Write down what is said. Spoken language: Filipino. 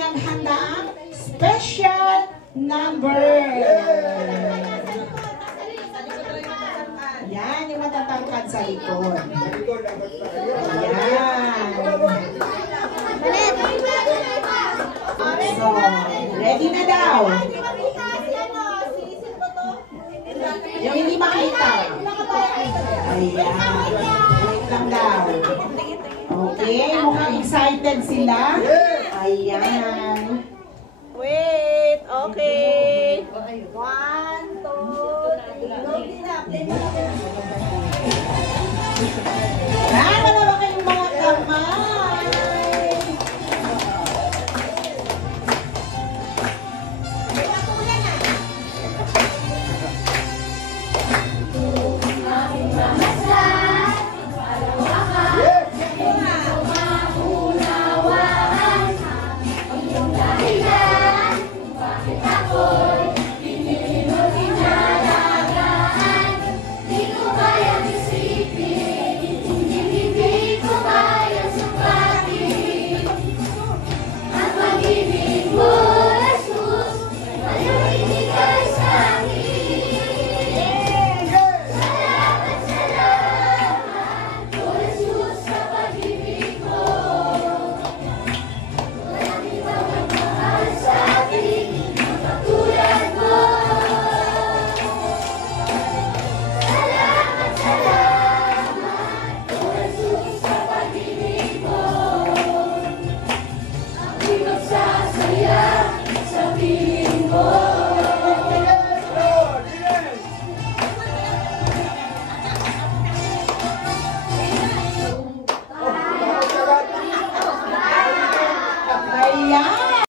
pinaghanda ang special number. Yan, yung matatangkad sa likod. Yan. So, ready na daw. Yung hindi makita. Ayan. Wait lang daw. Okay, mukhang excited sila. Ayan. Wait, okay. 1, 2, 3.